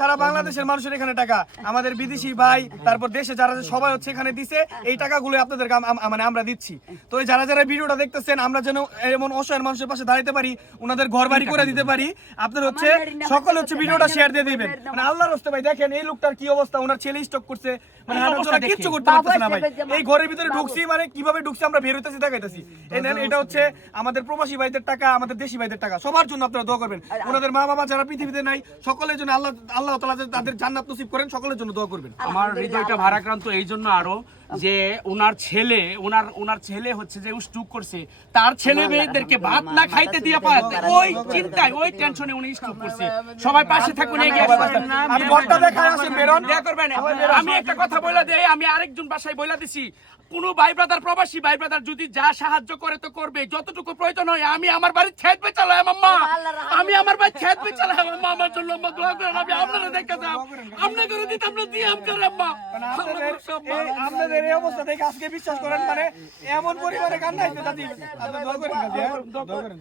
সারা বাংলাদেশের মানুষের এখানে টাকা, আমাদের বিদেশি ভাই তারপর দেশে যারা সবাই হচ্ছে এখানে দিছে, এই টাকাগুলো আপনাদের মানে আমরা দিচ্ছি। তো যারা যারা ভিডিওটা দেখতেছেন, আমরা যেন এমন অসহায় মানুষের পাশে দাঁড়াতে পারি, ওনাদের ঘর বাড়ি করে দিতে পারি, আপনার হচ্ছে সকলে হচ্ছে ভিডিওটা শেয়ার দিয়ে দিবেন। মানে আল্লাহর রাস্তায় ভাই দেখেন এই লোকটার কি অবস্থা, ওনার ছেলে স্টক করছে, মানে হাঁটার জন্য কিচ্ছু করতে পারতেছে না ভাই। এই ঘরের ভিতরে ঢুকছি, মানে কিভাবে ঢুকছি আমরা বের হইতেছি দেখাইতেছি। এই নেন, এটা হচ্ছে আমাদের প্রবাসী ভাইদের টাকা, আমাদের দেশি ভাইদের টাকা, সবার জন্য আপনারা দোয়া করবেন। ওনাদের মা বাবা যারা পৃথিবীতে নাই, সকলের জন্য আল্লাহ তাআলা তাদের জান্নাত নসিব করেন, সকলের জন্য দোয়া করবেন। আমার হৃদয়টা ভারাক্রান্ত এই জন্য আরো যে ওনার ছেলে হচ্ছে যে স্ট্রোক করছে, তার ছেলে মেয়েদেরকে ভাত না খাইতে দিয়ে পাঠাতে, ওই চিন্তায় ওই টেনশনে উনি স্ট্রোক করছে। সবাই পাশে থাকুন, এগিয়ে আসুন। আমি ঘরটা দেখায় আসেন, বেরোন। দয়া করবেন। আমি একটা কথা বলে দেই, আমি আরেকজন বাসায় বলে দিছি, কোন ভাই ব্রাদার, প্রবাসী ভাই ব্রাদার যদি যা সাহায্য করে তো করবে, যতটুকু প্রয়োজন হয়। আমি আমার বাড়ির খেত বেচালাম আম্মা, আমি আমার বাড়ির খেত বেচালাম আম্মা, আমার জন্য আম্মা দোয়া করেন। আমি আপনারা দেখতে যাব, আপনি করে দিতে আপনি দিয়ে আম করে আম্মা। আপনাদের এই অবস্থা দেখে আজকে বিশ্বাস করেন, মানে এমন পরিবারে কান্না হইছে দাদি, আপনি দোয়া করেন কাজে, দোয়া করেন।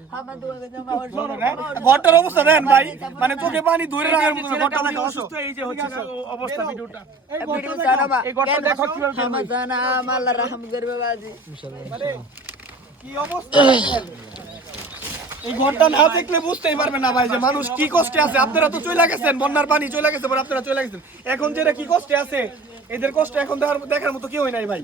ঘরটার অবস্থা দেন ভাই, মানে চোখে পানি ধরে রাখার মতো ঘরটা দেখে অসুস্থ। এই যে হচ্ছে অবস্থা, ভিডিওটা এই ঘরটা দেখো কিভাবে মানে কি অবস্থা। এই ঘরটা না দেখলে বুঝতেই পারবেন না ভাই যে মানুষ কি কষ্টে আছে। আপনারা তো চলে গেছেন, বন্যার পানি চলে গেছে, আপনারা চলে গেছেন, এখন যেটা কি কষ্টে আছে, এদের কষ্ট এখন দেখার মতো কেউই নাই ভাই।